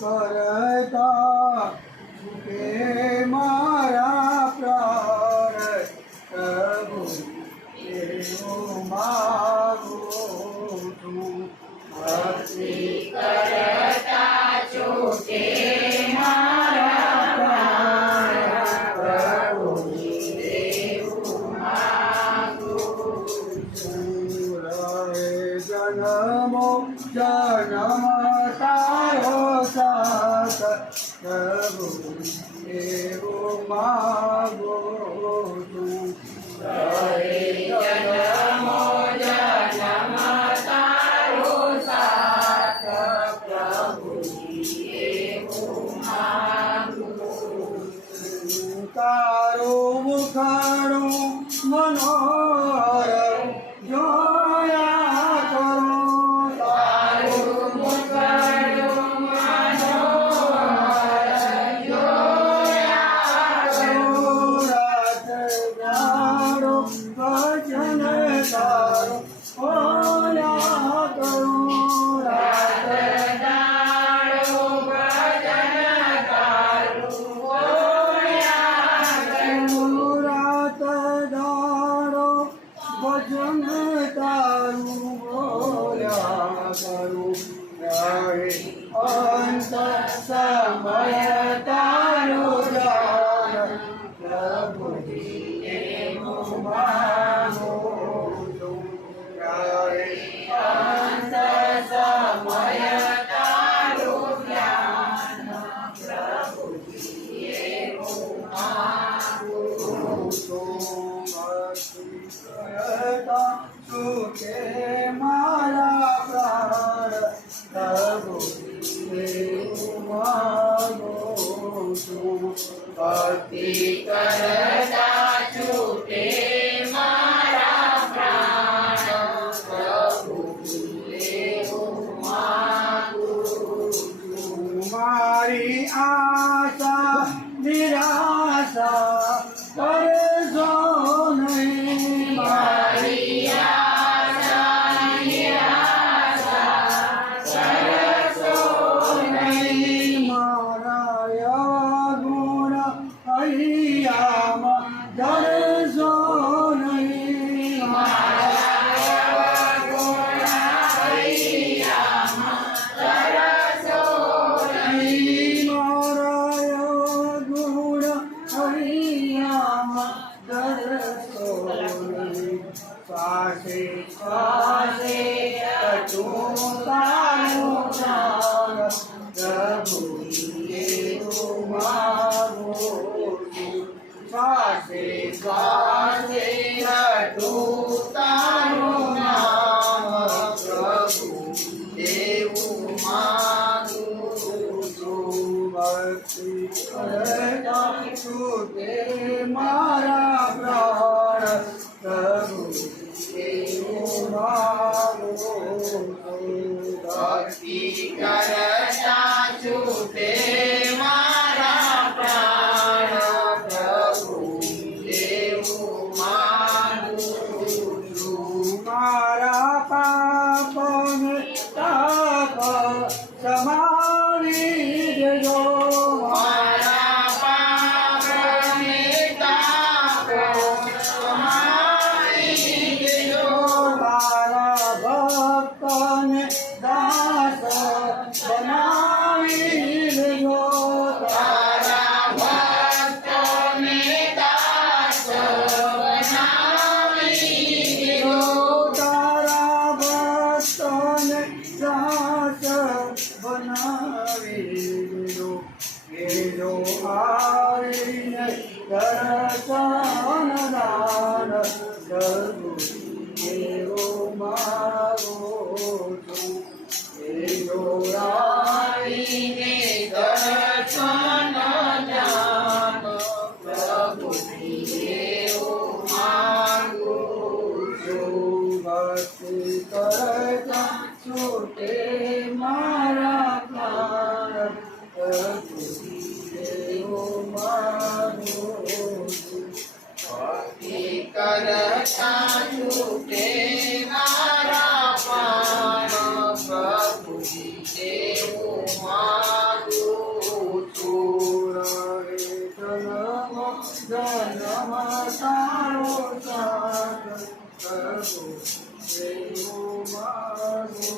કરતા કે મારા પ્રાણ પ્રભુ એવું માગું છું. ભક્તિ કરતા છૂટે મારા પ્રાણ પ્રભુ એવું માગું છું. રહે જન્મો જન્મ તારો સાથ પ્રભુ એવું માગું છું. રહે જન્મો જન્મ તારો સાથ પ્રભુ એવું માગું છું. તારું મુખડું મનોહર જોયા કરું. તારું મુખડું મનોહર જોયા કરું. રાત દાડો ભજન તારું ઓયા કરું. રાત દાડો ભજન તારું ઓયા કરું. રાત દાડો ભજન તારું બોલ્યા કરું. રહે અંત સમય તારું ધ્યાન પ્રભુજી એવું માગું છું. રહે અંત સમય તારું ધ્યાન પ્રભુજી એવું માગું છું. ભક્તિ કરતા છૂટે મારા પ્રાણ પ્રભુ એવું માગું છું. ભક્તિ કરતા છૂટે મારા પ્રાણ પ્રભુ એવું માગું છું. મારી આશા નિરાશા કરજો નહીં. મારી આશા નિરાશા કરજો નહીં. મારા ગુણ હૈયામાં ધરજો નહીં. મારા ગુણ હૈયામાં ધરજો નહીં. મારા ગુણ હૈયામાં ધરજો નહીં. શ્વાસે શ્વાસે કટું તારું નામ પ્રભુ એવું માગું છું. શ્વાસે શ્વાસે કટું તારું નામ પ્રભુ એવું માગું છું. ભક્તિ કરતા છૂટે મારા પ્રાણ પ્રભુ એવું માગું છું. ભક્તિ કરતા છૂટે મારા પ્રાણ પ્રભુ એવું માગું છું. મારા પાપને તાપ સમાવી દેજો. મારા પાપને તાપ સમાવી દેજો. મારા ભક્તને દાસ બનાવી દેજો. તારા ભક્તને દાસ બનાવી દેજો. તારા ભક્તને દાસ બનાવી રમતારો સાથ કરવો એવો મારો